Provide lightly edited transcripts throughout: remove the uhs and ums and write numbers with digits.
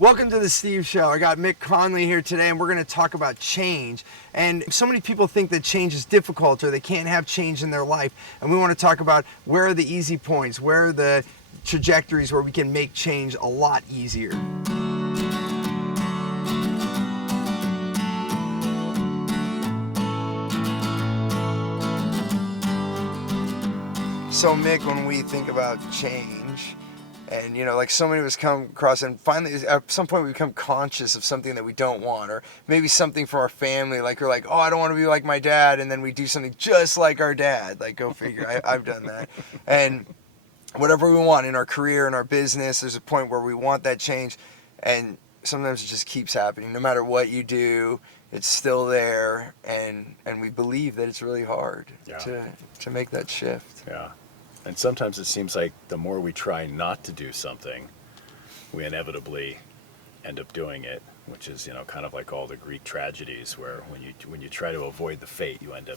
Welcome to the Steve Show. I got Mick Connolly here today, and we're going to talk about change. And so many people think that change is difficult or they can't have change in their life. And we want to talk about where are the easy points, where are the trajectories where we can make change a lot easier. So Mick, when we think about change, and like so many of us come across, and finally at some point we become conscious of something that we don't want, or maybe something from our family, like we're like, oh, I don't want to be like my dad, and then we do something just like our dad. Like, go figure. I've done that. And whatever we want in our career, in our business, there's a point where we want that change, and sometimes it just keeps happening. No matter what you do, it's still there, and we believe that it's really hard to make that shift. Yeah. And sometimes it seems like the more we try not to do something, we inevitably end up doing it, which is, kind of like all the Greek tragedies where when you try to avoid the fate, you end up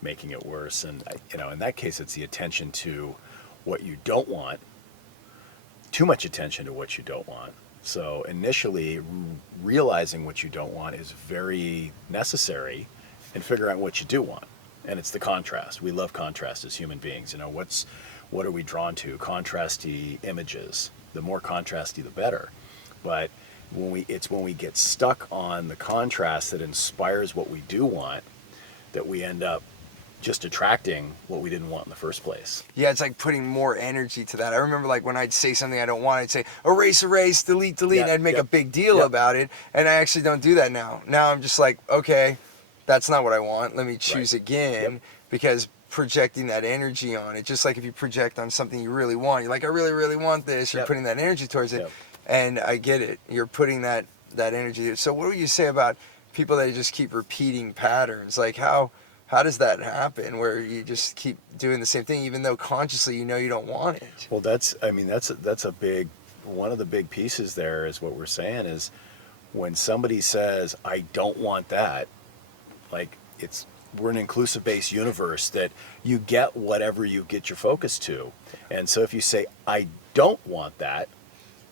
making it worse. And, in that case, it's the attention to what you don't want, too much attention to what you don't want. So initially, realizing what you don't want is very necessary in figuring out what you do want. And it's the contrast. We love contrast as human beings. What are we drawn to? Contrasty images. The more contrasty, the better. But when we get stuck on the contrast that inspires what we do want, that we end up just attracting what we didn't want in the first place. Yeah, it's like putting more energy to that. I remember like when I'd say something I don't want, I'd say erase, erase, delete, delete, and I'd make a big deal about it. And I actually don't do that now. Now I'm just like, okay, that's not what I want. Let me choose again, because projecting that energy on it, just like if you project on something you really want, you're like, I really, really want this. You're putting that energy towards it. And I get it. You're putting that energy. So what would you say about people that just keep repeating patterns? Like how does that happen where you just keep doing the same thing even though consciously you know you don't want it? Well, that's a big, one of the big pieces there is what we're saying is when somebody says, I don't want that, like we're an inclusive-based universe that you get whatever you get your focus to. And so if you say, I don't want that,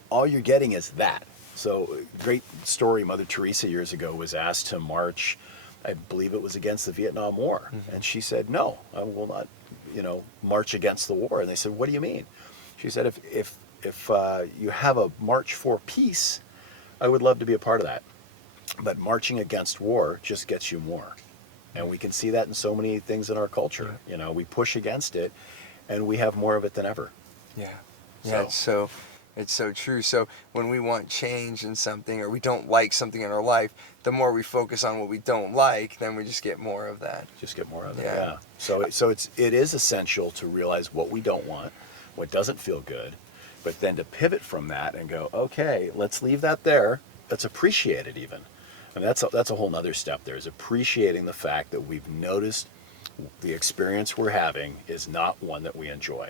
all you're getting is that. So great story, Mother Teresa years ago was asked to march, I believe it was against the Vietnam War. Mm-hmm. And she said, no, I will not, march against the war. And they said, what do you mean? She said, if you have a march for peace, I would love to be a part of that. But marching against war just gets you more. And we can see that in so many things in our culture. Yeah. We push against it and we have more of it than ever. Yeah. Yeah, it's so true. So when we want change in something or we don't like something in our life, the more we focus on what we don't like, then we just get more of that. Yeah. So it is essential to realize what we don't want, what doesn't feel good, but then to pivot from that and go, okay, let's leave that there. Let's appreciate it even. And that's a whole nother step there, is appreciating the fact that we've noticed the experience we're having is not one that we enjoy.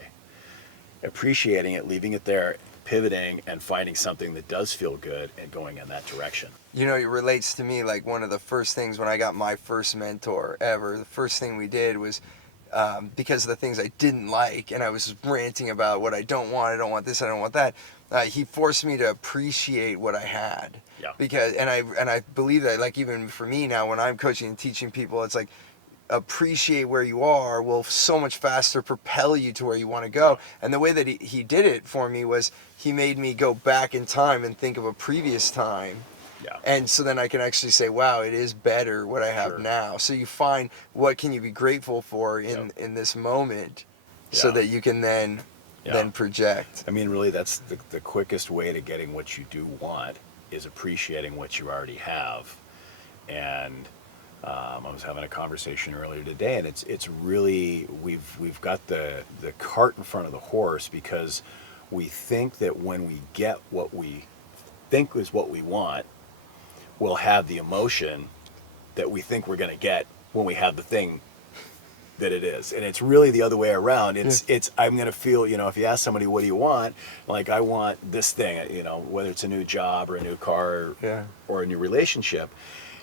Appreciating it, leaving it there, pivoting and finding something that does feel good and going in that direction. It relates to me like one of the first things when I got my first mentor ever, the first thing we did was because of the things I didn't like and I was ranting about what I don't want this, I don't want that. He forced me to appreciate what I had. Yeah. Because I believe that, like, even for me now when I'm coaching and teaching people, it's like appreciate where you are will so much faster propel you to where you want to go. And the way that he did it for me was he made me go back in time and think of a previous time. Yeah. And so then I can actually say, wow, it is better what I have now. So you find what can you be grateful for in this moment so that you can then project. I mean, really, that's the quickest way to getting what you do want is appreciating what you already have. And I was having a conversation earlier today, and it's really we've got the cart in front of the horse because we think that when we get what we think is what we want, we'll have the emotion that we think we're going to get when we have the thing that it is. And it's really the other way around. It's I'm going to feel, if you ask somebody, what do you want? Like, I want this thing, whether it's a new job or a new car or a new relationship.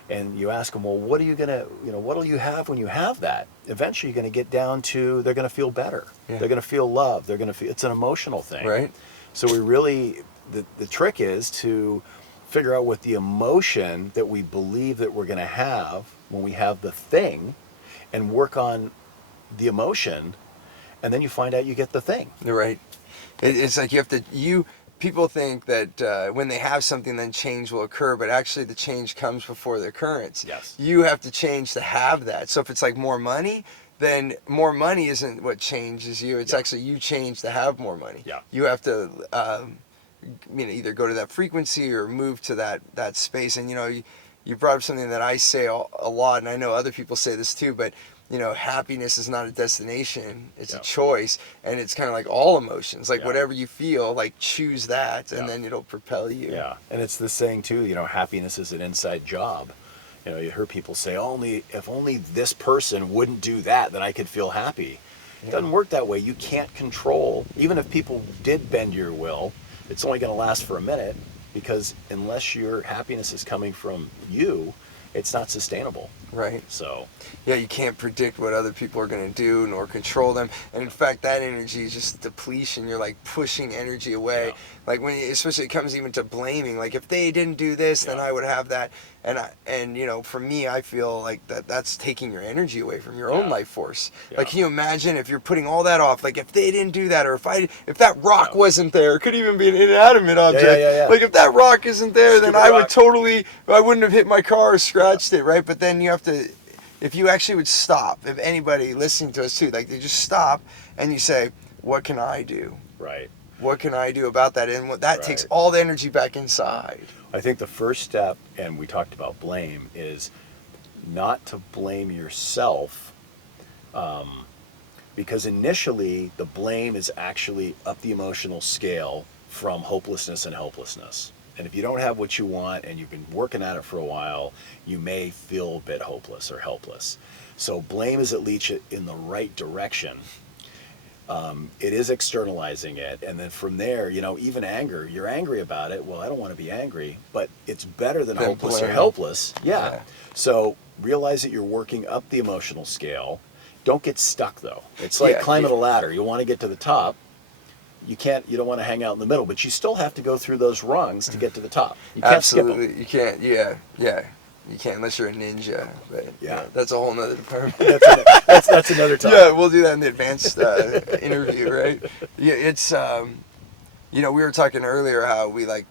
And you ask them, well, what are you going to, what'll you have when you have that? Eventually you're going to get down to, they're going to feel better. Yeah. They're going to feel love. They're going to feel, it's an emotional thing. Right. So we really the trick is to figure out what the emotion that we believe that we're going to have when we have the thing, and work on the emotion, and then you find out you get the thing. Right. It's like you have to, people think that when they have something, then change will occur, but actually the change comes before the occurrence. Yes. You have to change to have that. So if it's like more money, then more money isn't what changes you. It's actually you change to have more money. Yeah. You have to, either go to that frequency or move to that space. And, you brought up something that I say a lot, and I know other people say this too, but happiness is not a destination, it's a choice. And it's kind of like all emotions, like whatever you feel, like choose that, and then it'll propel you. Yeah. And it's the saying too, happiness is an inside job. You hear people say, if only this person wouldn't do that, then I could feel happy. It doesn't work that way. You can't control, even if people did bend your will, it's only going to last for a minute, because unless your happiness is coming from you, it's not sustainable. Right. So. Yeah, you can't predict what other people are going to do nor control them. And in fact, that energy is just depletion. You're like pushing energy away. Yeah. Like especially it comes even to blaming. Like if they didn't do this, then I would have that. And for me, I feel like that's taking your energy away from your own life force. Yeah. Like, can you imagine if you're putting all that off? Like if they didn't do that, or if that rock wasn't there, it could even be an inanimate object. Yeah. Like if that rock isn't there, then I rock. I wouldn't have hit my car or scratched it, right? But then you have to, if you actually would stop, if anybody listening to us too, like they just stop and you say, what can I do? Right. What can I do about that? And that takes all the energy back inside. I think the first step, and we talked about blame, is not to blame yourself, because initially the blame is actually up the emotional scale from hopelessness and helplessness. And if you don't have what you want and you've been working at it for a while, you may feel a bit hopeless or helpless. So blame is at least in the right direction. It is externalizing it, and then from there, even anger, you're angry about it. Well, I don't want to be angry, but it's better than hopeless or helpless. Yeah. So realize that you're working up the emotional scale. Don't get stuck though. It's like climbing a ladder. You want to get to the top. You don't want to hang out in the middle, but you still have to go through those rungs to get to the top. You can't skip them. You can't. Yeah. You can't unless you're a ninja, but that's a whole nother department. That's another time. Yeah, we'll do that in the advanced interview, right? Yeah, it's we were talking earlier how we like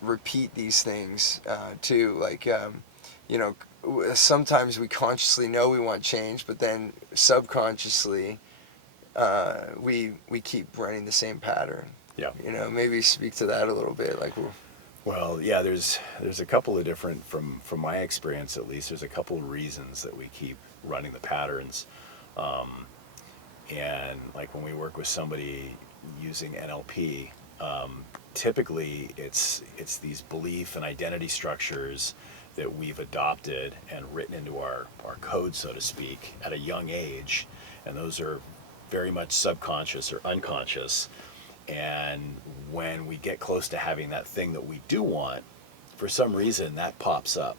repeat these things too. Like sometimes we consciously know we want change, but then subconsciously we keep running the same pattern. Yeah. Maybe speak to that a little bit, like. Well, yeah, there's a couple of different, from my experience at least, there's a couple of reasons that we keep running the patterns. And like when we work with somebody using NLP, typically it's these belief and identity structures that we've adopted and written into our code, so to speak, at a young age. And those are very much subconscious or unconscious. And when we get close to having that thing that we do want, for some reason that pops up.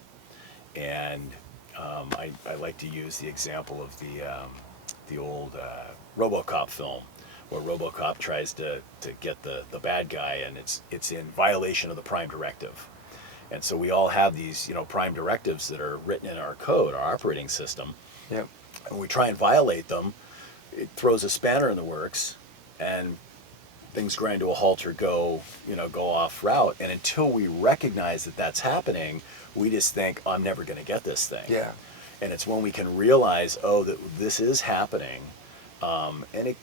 And I like to use the example of the old RoboCop film, where RoboCop tries to get the bad guy, and it's in violation of the Prime Directive. And so we all have these Prime Directives that are written in our code, our operating system. Yep. And when we try and violate them, it throws a spanner in the works, and things grind to a halt or go off route. And until we recognize that that's happening, we just think, I'm never going to get this thing. Yeah. And it's when we can realize, that this is happening. And it,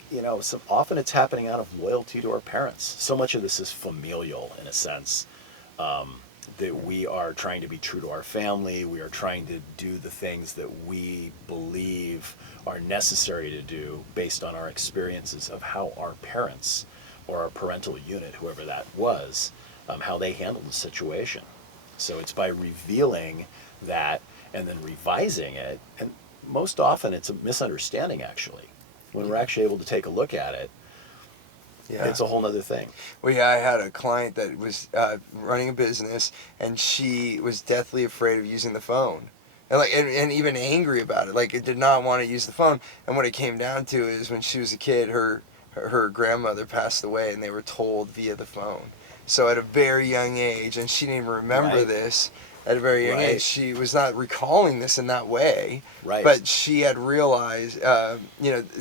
often it's happening out of loyalty to our parents. So much of this is familial in a sense, that we are trying to be true to our family. We are trying to do the things that we believe are necessary to do based on our experiences of how our parents or our parental unit, whoever that was, how they handled the situation. So it's by revealing that and then revising it, and most often it's a misunderstanding actually. When we're actually able to take a look at it, it's a whole other thing. Well, yeah, I had a client that was running a business, and she was deathly afraid of using the phone. And even angry about it. Like, it did not want to use the phone. And what it came down to is when she was a kid, her grandmother passed away, and they were told via the phone. So at a very young age, and she didn't even remember Right. this, at a very young Right. age, she was not recalling this in that way. Right. But she had realized,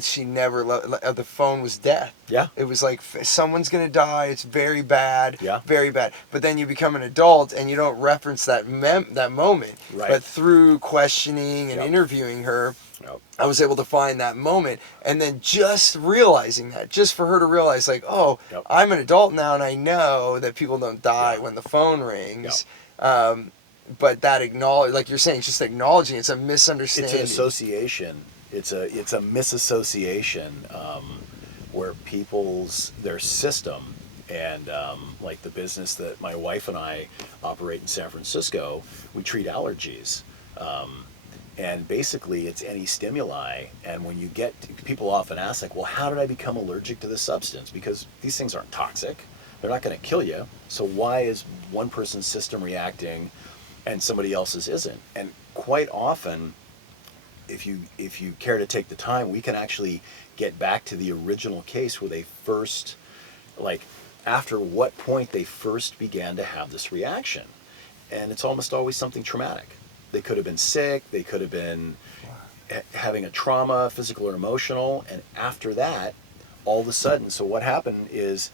she never the phone was death. Yeah. It was like someone's gonna die. It's very bad. Yeah. Very bad. But then you become an adult and you don't reference that moment. Right. But through questioning and Yep. interviewing her, Yep. I was able to find that moment, and then just realizing that, just for her to realize, like, oh, Yep. I'm an adult now, and I know that people don't die Yeah. when the phone rings. But that like you're saying, just acknowledging it's a misunderstanding. It's an association. It's a misassociation where their system and like the business that my wife and I operate in San Francisco, we treat allergies. And basically it's any stimuli. And when you people often ask, like, well, how did I become allergic to this substance? Because these things aren't toxic. They're not going to kill you. So why is one person's system reacting and somebody else's isn't? And quite often, if you care to take the time, we can actually get back to the original case where they first, like, after what point they first began to have this reaction. And it's almost always something traumatic. They could have been sick, they could have been having a trauma, physical or emotional, and after that, all of a sudden, so what happened is,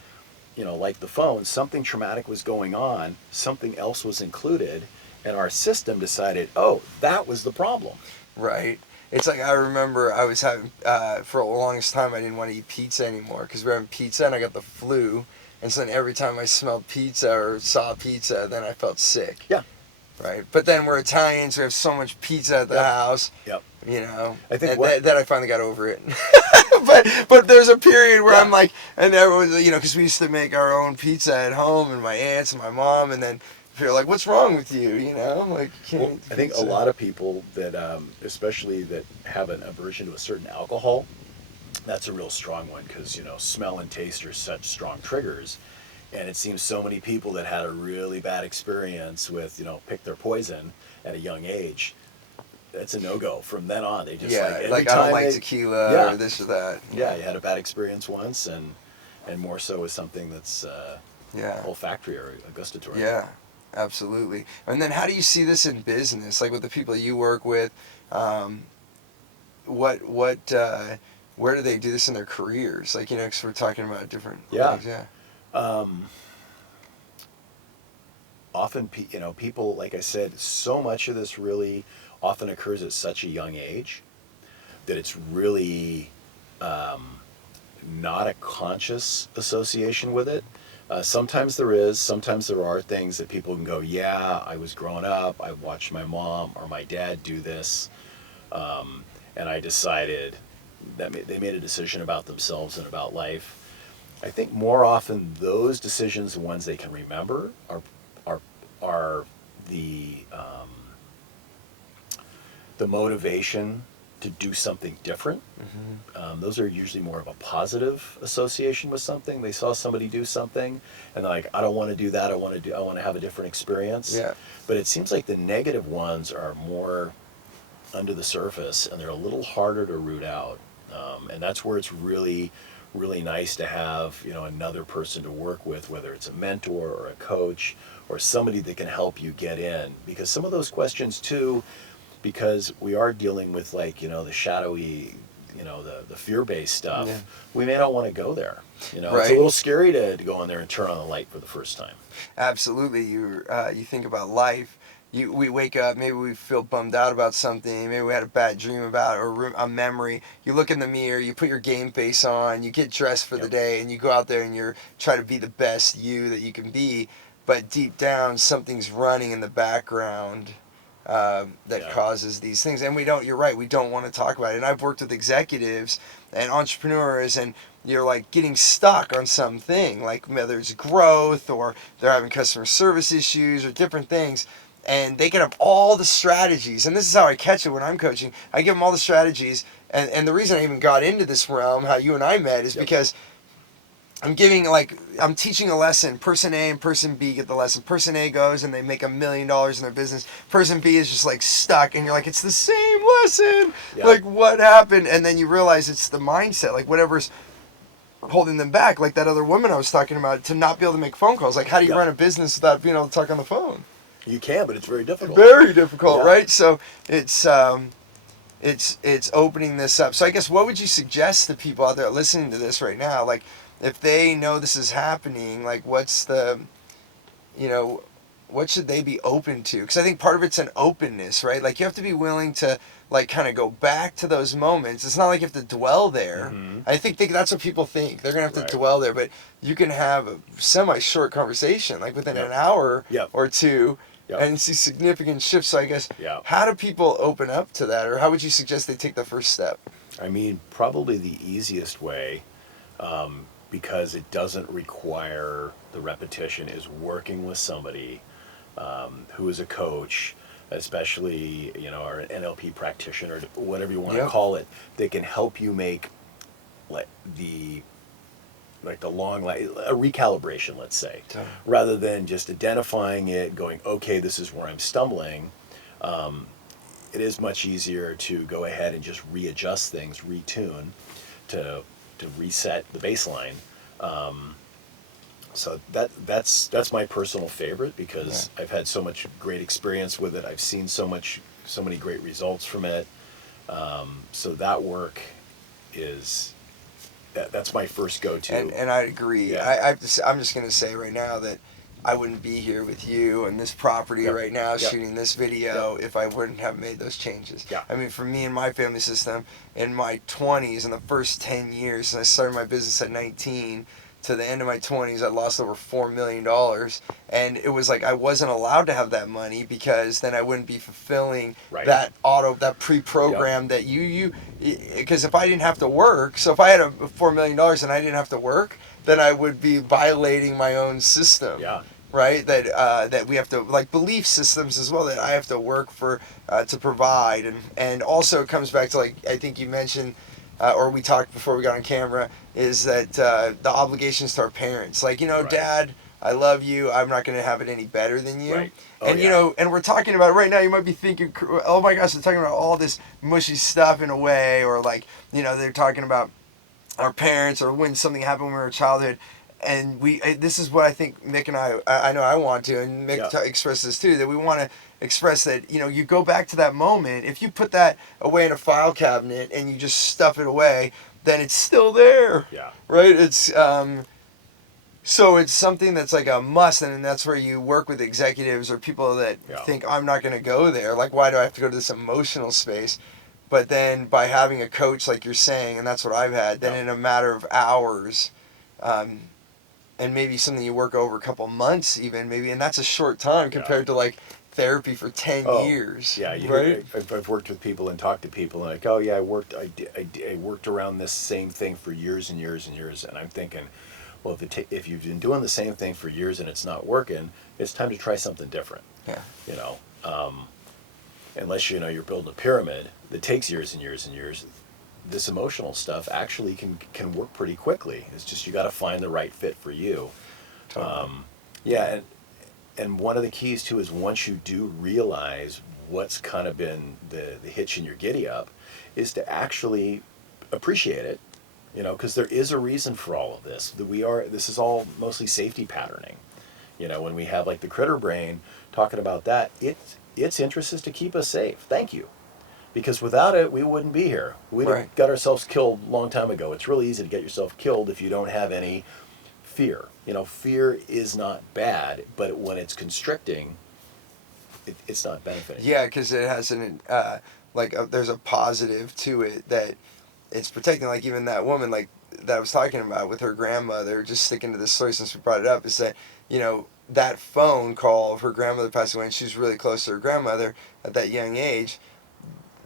like the phone, something traumatic was going on, something else was included, and our system decided, oh, that was the problem. Right. It's like I remember I was having, for the longest time, I didn't want to eat pizza anymore because we were having pizza and I got the flu. And so then every time I smelled pizza or saw pizza, then I felt sick. Yeah. Right. But then we're Italians, we have so much pizza at the house. Yep. I think that I finally got over it. but there's a period where I'm like, and everyone's, because we used to make our own pizza at home, and my aunts and my mom, and then they're like, what's wrong with you? I'm like, can't eat I think a pizza. lot of people that, especially that have an aversion to a certain alcohol, that's a real strong one because, smell and taste are such strong triggers. And it seems so many people that had a really bad experience with, pick their poison at a young age, that's a no-go. From then on, they just I don't like tequila or this or that. Yeah, you had a bad experience once, and more so with something that's olfactory or gustatory. Yeah, absolutely. And then how do you see this in business? Like with the people you work with, where do they do this in their careers? Like, because we're talking about different things. Yeah. Often, people, like I said, so much of this really often occurs at such a young age that it's really not a conscious association with it. Sometimes there is. Sometimes there are things that people can go, yeah, I was growing up, I watched my mom or my dad do this, and I decided that they made a decision about themselves and about life. I think more often those decisions, the ones they can remember, are the motivation to do something different. Mm-hmm. Those are usually more of a positive association with something. They saw somebody do something, and they're like, I don't want to do that. I want to have a different experience. Yeah. But it seems like the negative ones are more under the surface, and they're a little harder to root out. And that's where it's really, really nice to have another person to work with, whether it's a mentor or a coach or somebody that can help you get in. Because some of those questions too, because we are dealing with the shadowy, the fear-based stuff, we may not want to go there. It's a little scary to go in there and turn on the light for the first time. Absolutely. You think about life. We wake up, maybe we feel bummed out about something, maybe we had a bad dream about or a memory. You look in the mirror, you put your game face on, you get dressed for the day, and you go out there and you're trying to be the best you that you can be. But deep down, something's running in the background that causes these things. And you're right, we don't want to talk about it. And I've worked with executives and entrepreneurs, and you're like getting stuck on something, like whether it's growth or they're having customer service issues or different things. And they can have all the strategies. And this is how I catch it when I'm coaching. I give them all the strategies. And the reason I even got into this realm, how you and I met, is because I'm teaching a lesson. Person A and person B get the lesson. Person A goes and they make $1 million in their business. Person B is just stuck. And you're like, it's the same lesson. Like, what happened? And then you realize it's the mindset. Like, whatever's holding them back, like that other woman I was talking about, to not be able to make phone calls. Like, how do you run a business without being able to talk on the phone? You can, but it's very difficult. Very difficult, right? So it's opening this up. So I guess, what would you suggest to people out there listening to this right now? Like, if they know this is happening, like, what's the, what should they be open to? Because I think part of it's an openness, right? Like, you have to be willing to, like, kind of go back to those moments. It's not like you have to dwell there. Mm-hmm. I think that's what people think. They're going to have to dwell there. But you can have a semi-short conversation, like within an hour or two, and see significant shifts. So I guess, how do people open up to that? Or how would you suggest they take the first step? I mean, probably the easiest way, because it doesn't require the repetition, is working with somebody who is a coach, especially, or an NLP practitioner, whatever you want to call it, that can help you make a recalibration, let's say, rather than just identifying it, going, okay, this is where I'm stumbling. It is much easier to go ahead and just readjust things, retune, to reset the baseline. So that's my personal favorite, because I've had so much great experience with it. I've seen so many great results from it. So that work is that's my first go-to. And I agree. Yeah. I'm just going to say right now that I wouldn't be here with you and this property right now shooting this video if I wouldn't have made those changes. I mean, for me and my family system, in my 20s, in the first 10 years, and I started my business at 19, to the end of my 20s, I lost over $4 million. And it was like I wasn't allowed to have that money, because then I wouldn't be fulfilling that pre-program that because if I didn't have to work, so if I had $4 million and I didn't have to work, then I would be violating my own system. Right? That we have to, like, belief systems as well, that I have to work for, to provide. And also it comes back to, like, I think you mentioned, or we talked before we got on camera, is that the obligations to our parents. Like, Dad, I love you. I'm not going to have it any better than you. And, and we're talking about it right now. You might be thinking, oh my gosh, they're talking about all this mushy stuff in a way, or like, they're talking about our parents, or when something happened when we were in childhood. And this is what I think Mick and I know I want to, and Mick express this too, that we want to express that, you go back to that moment. If you put that away in a file cabinet and you just stuff it away, then it's still there. Right? It's so it's something that's like a must, and that's where you work with executives or people that think, I'm not going to go there. Like, why do I have to go to this emotional space? But then by having a coach, like you're saying, and that's what I've had, then in a matter of hours, and maybe something you work over a couple months even, maybe, and that's a short time compared to like therapy for 10 years. Right? I've worked with people and talked to people, and like, oh yeah, I worked around this same thing for years and years and years, and I'm thinking, well, if you've been doing the same thing for years and it's not working, it's time to try something different. Unless you're building a pyramid that takes years and years and years, this emotional stuff actually can work pretty quickly. It's just you got to find the right fit for you. And one of the keys too is, once you do realize what's kind of been the hitch in your giddy up, is to actually appreciate it. Because there is a reason for all of this. This is all mostly safety patterning. When we have like the critter brain talking about that, its interest is to keep us safe. Thank you. Because without it, we wouldn't be here. We'd have got ourselves killed a long time ago. It's really easy to get yourself killed if you don't have any fear. Fear is not bad, but when it's constricting, it's not benefiting. Yeah, because it has there's a positive to it that it's protecting. Like, even that woman, like, that I was talking about with her grandmother, just sticking to this story since we brought it up, is that, that phone call of her grandmother passing away, and she's really close to her grandmother at that young age,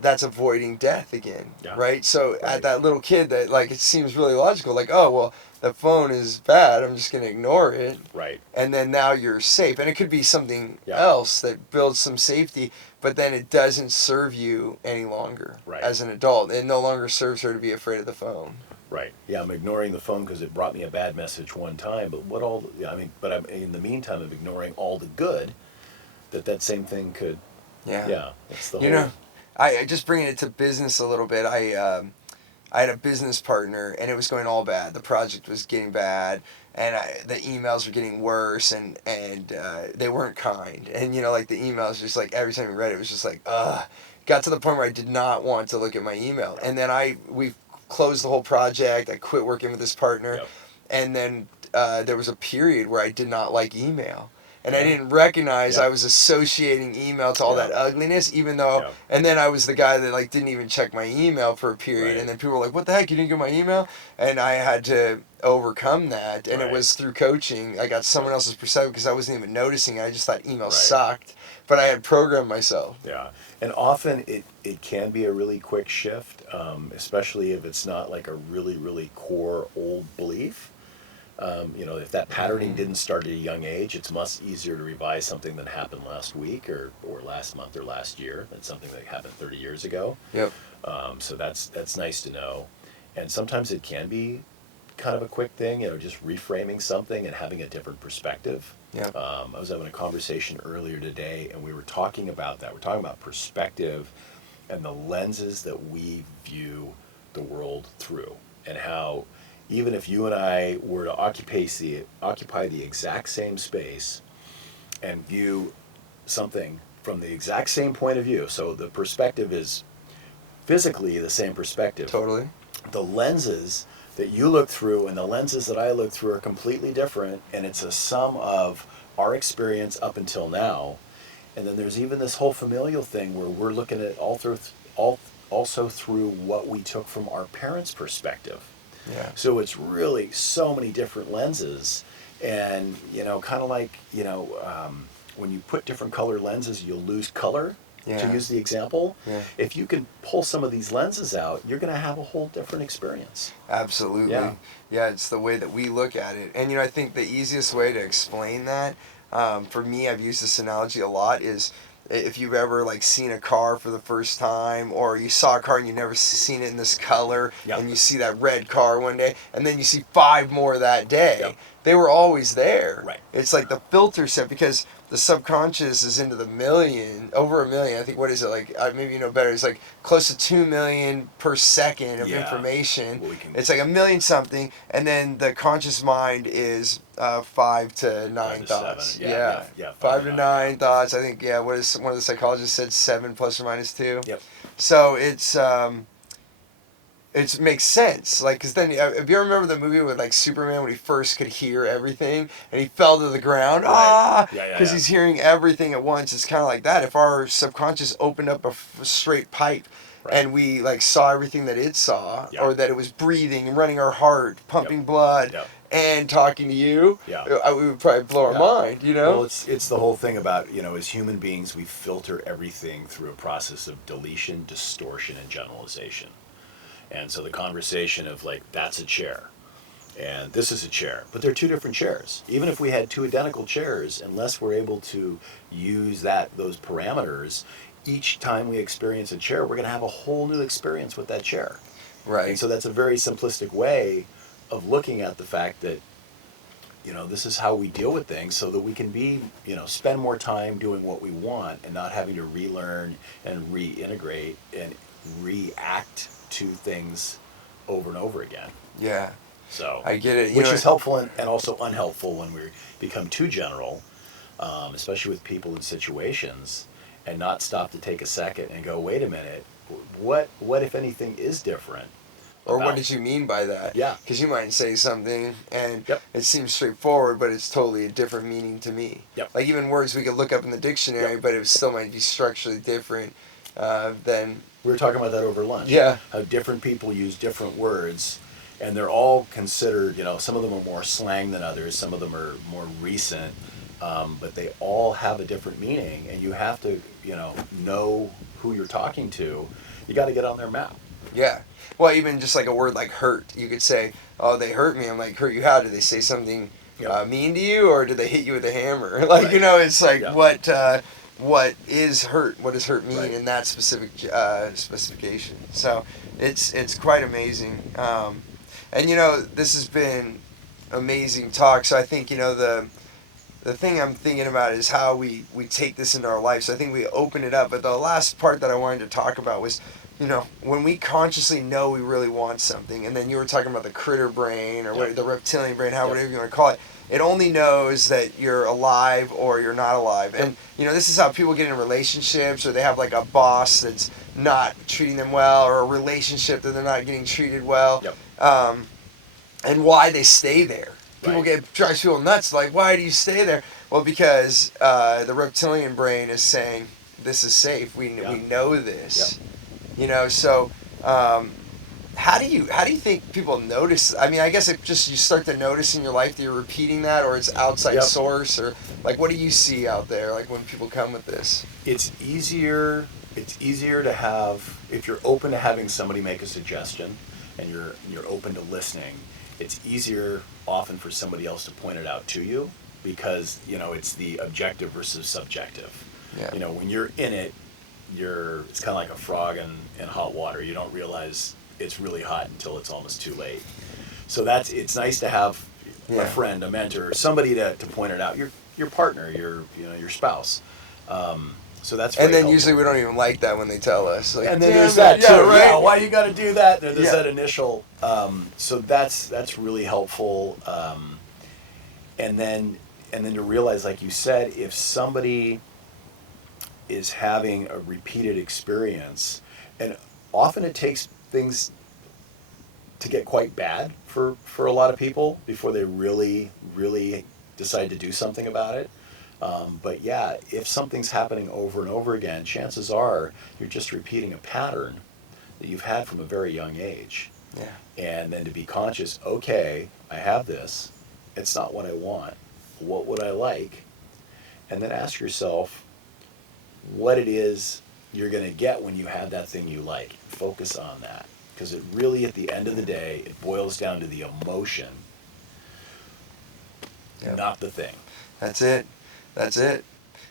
that's avoiding death again, right? So at that little kid, that, like, it seems really logical, like, oh, well, the phone is bad, I'm just going to ignore it. And then now you're safe. And it could be something else that builds some safety, but then it doesn't serve you any longer as an adult. It no longer serves her to be afraid of the phone. Yeah, I'm ignoring the phone because it brought me a bad message one time, but I'm in the meantime, I'm ignoring all the good that same thing could. It's the whole. I just bringing it to business a little bit. I had a business partner, and it was going all bad. The project was getting bad, and the emails were getting worse, and they weren't kind. And, you know, like, the emails, just, like, every time we read it, it was just like, ugh. Got to the point where I did not want to look at my email. And then we closed the whole project. I quit working with this partner. Yep. And then there was a period where I did not like email. And I didn't recognize I was associating email to all that ugliness, even though, and then I was the guy that, like, didn't even check my email for a period, and then people were like, what the heck, you didn't get my email? And I had to overcome that, and it was through coaching. I got someone else's perspective because I wasn't even noticing it. I just thought email sucked, but I had programmed myself. Yeah, and often it can be a really quick shift, especially if it's not like a really, really core old belief. You know, if that patterning didn't start at a young age, it's much easier to revise something that happened last week or last month or last year than something that happened 30 years ago. Yep. So that's nice to know. And sometimes it can be kind of a quick thing, you know, just reframing something and having a different perspective. Yeah. I was having a conversation earlier today, and we were talking about that. We're talking about perspective and the lenses that we view the world through, and how even if you and I were to occupy the exact same space and view something from the exact same point of view, so the perspective is physically the same perspective. Totally. The lenses that you look through and the lenses that I look through are completely different, and it's a sum of our experience up until now. And then there's even this whole familial thing where we're looking at also through what we took from our parents' perspective. Yeah. So it's really so many different lenses, and, you know, kind of like, you know, when you put different color lenses, you'll lose color. To use the example, if you can pull some of these lenses out, you're going to have a whole different experience. Absolutely. Yeah, it's the way that we look at it. And, you know, I think the easiest way to explain that, for me, I've used this analogy a lot, is if you've ever, like, seen a car for the first time, or you saw a car and you've never seen it in this color, and you see that red car one day, and then you see 5 more that day. They were always there. Right. It's like the filter set, because the subconscious is into the over a million. I think, what is it, like, maybe you know better, it's like close to 2 million per second of information. Well, it's like a million something, and then the conscious mind is 5 to 9 thoughts. 5 to 9 thoughts. I think, what is one of the psychologists said, 7 plus or minus 2. Yep. So it makes sense, like, because then, if you remember the movie with, like, Superman, when he first could hear everything, and he fell to the ground, because he's hearing everything at once. It's kind of like that. If our subconscious opened up a straight pipe, and we, like, saw everything that it saw, or that it was breathing and running our heart, pumping blood, and talking to you, we would probably blow our mind, you know? Well, it's the whole thing about, you know, as human beings, we filter everything through a process of deletion, distortion, and generalization. And so the conversation of, like, that's a chair, and this is a chair, but they're 2 different chairs. Even if we had 2 identical chairs, unless we're able to use those parameters, each time we experience a chair, we're going to have a whole new experience with that chair. Right. And so that's a very simplistic way of looking at the fact that, you know, this is how we deal with things, so that we can spend more time doing what we want and not having to relearn and reintegrate and react to things over and over again. Yeah. So I get it. Which is helpful and also unhelpful when we become too general, especially with people and situations, and not stop to take a second and go, wait a minute, what if anything is different? Or what did you mean by that? Yeah. Because you might say something and it seems straightforward, but it's totally a different meaning to me. Yep. Like, even words we could look up in the dictionary, but it still might be structurally different than... We were talking about that over lunch. Yeah. How different people use different words, and they're all considered, you know, some of them are more slang than others, some of them are more recent, but they all have a different meaning, and you have to, you know who you're talking to. You got to get on their map. Yeah. Well, even just like a word like hurt, you could say, oh, they hurt me. I'm like, hurt you how? Did they say something mean to you, or did they hit you with a hammer? Like, you know, it's like, what is hurt? What does hurt mean in that specific specification? So it's quite amazing. And, you know, this has been amazing talk. So I think, you know, the thing I'm thinking about is how we take this into our life. So I think we open it up. But the last part that I wanted to talk about was when we consciously know we really want something, and then you were talking about the critter brain or Yep. the reptilian brain, Yep. whatever you want to call it, it only knows that you're alive or you're not alive. Yep. And, this is how people get in relationships, or they have like a boss that's not treating them well, or a relationship that they're not getting treated well. Yep. And why they stay there. People Right. drives people nuts. Like, why do you stay there? Well, because the reptilian brain is saying, this is safe. We know this. Yep. So how do you think people notice? I mean, I guess it just, you start to notice in your life that you're repeating that, or it's outside Yep. source, or like, what do you see out there? Like when people come with this. It's easier to have, if you're open to having somebody make a suggestion and you're open to listening, it's easier often for somebody else to point it out to you, because it's the objective versus subjective. Yeah. When you're in it, it's kind of like a frog in hot water. You don't realize it's really hot until it's almost too late. So it's nice to have a friend, a mentor, somebody to point it out. Your partner, your spouse. So that's very and then helpful. usually we don't even like that when they tell us. Like, And then there's that too. Yeah, right. Yeah, why you got to do that? There's Yeah. that initial. So that's really helpful. And then to realize, like you said, if somebody is having a repeated experience, and often it takes things to get quite bad for a lot of people before they really, really decide to do something about it. But yeah, if something's happening over and over again, chances are you're just repeating a pattern that you've had from a very young age. Yeah. And then to be conscious, okay, I have this. It's not what I want. What would I like? And then ask yourself what it is you're going to get when you have that thing you like. Focus on that. Because it really, at the end of the day, it boils down to the emotion, not the thing. That's it.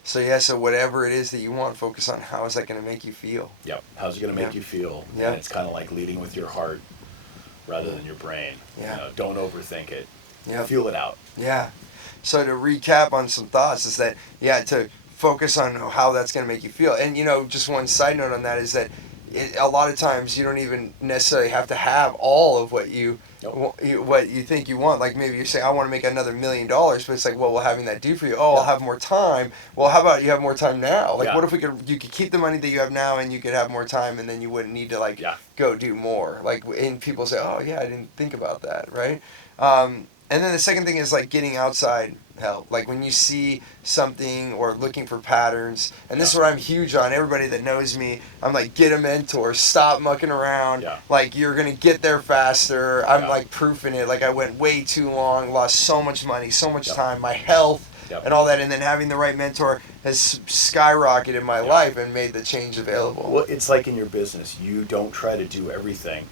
So whatever it is that you want, focus on how is that going to make you feel. Yep. How's it going to make you feel? Yeah. And it's kind of like leading with your heart rather than your brain. Yeah. Don't overthink it. Yep. Feel it out. Yeah. So to recap on some thoughts is that, to focus on how that's going to make you feel. And, just one side note on that is that a lot of times you don't even necessarily have to have all of what you think you want. Like maybe you say, I want to make another $1 million, but it's like, well, having that do for you? Oh, I'll have more time. Well, how about you have more time now? Like, what if you could keep the money that you have now and you could have more time, and then you wouldn't need to go do more. Like, and people say, oh yeah, I didn't think about that, right? And then the second thing is like getting outside help. Like when you see something or looking for patterns, and this is what I'm huge on. Everybody that knows me, I'm like, get a mentor, stop mucking around. Yeah. Like you're going to get there faster. I'm like proofing it. Like I went way too long, lost so much money, so much time, my health and all that. And then having the right mentor has skyrocketed my life and made the change available. Well, it's like in your business, you don't try to do everything.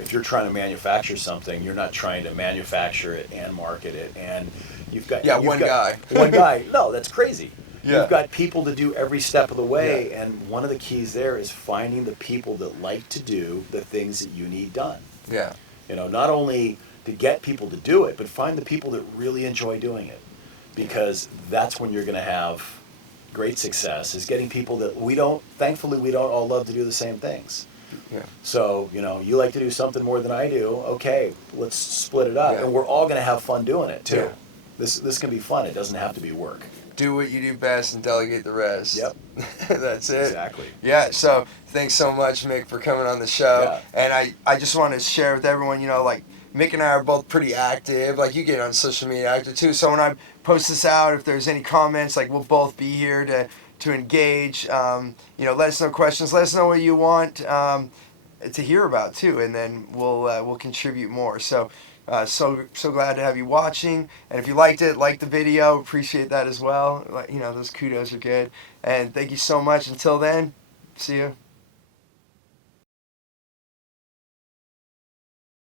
If you're trying to manufacture something, you're not trying to manufacture it and market it, and you've got one guy. One guy. No, that's crazy. Yeah. You've got people to do every step of the way, and one of the keys there is finding the people that like to do the things that you need done. Yeah. Not only to get people to do it, but find the people that really enjoy doing it, because that's when you're going to have great success. Is getting people that thankfully we don't all love to do the same things. Yeah. So, you like to do something more than I do. Okay, let's split it up. Yeah. And we're all going to have fun doing it, too. Yeah. This can be fun. It doesn't have to be work. Do what you do best and delegate the rest. Yep. That's it. Exactly. Yeah, so thanks so much, Mick, for coming on the show. Yeah. And I just want to share with everyone, like Mick and I are both pretty active. Like you get on social media active too. So when I post this out, if there's any comments, like we'll both be here to engage. Let us know questions. Let us know what you want to hear about too, and then we'll contribute more. So glad to have you watching. And if you liked it, like the video, appreciate that as well. Those kudos are good. And thank you so much. Until then, see you.